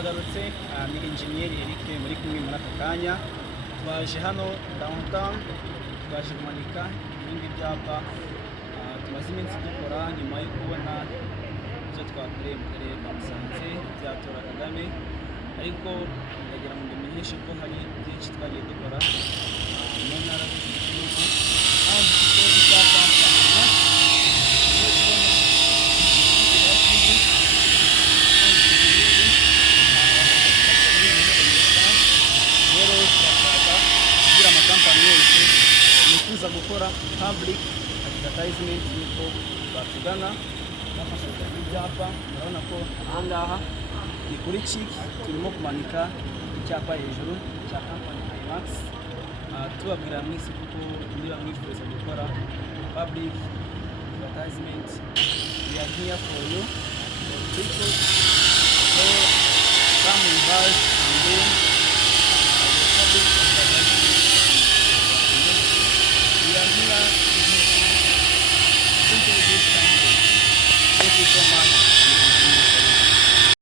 twagarutse ni engineer Eric muri kumwe muri aka kanya twaje hano downtown twaje kumanika ibindi byapa tumaze iminsi dukora nyuma yo kubona ibyo twakoreye mu karere ka Musanze byatora Kagame ariko ndagira ngo mbimenyeshe ko hari byinshi twagiye dukora mu ntara z'igihugu aho dufite ibyapa nifuza gukora public advertisement yuko batugana bafasha ibyapa. Urabona ko ahangaha ni kuri Chiki turimo kumanika icyapa hejuru cya company IMAX tubabwira mwese kuko niba mwifuza gukora public advertisement we are here for you people, so come with us and then public advertisement. We are here to do something. Thank you so much.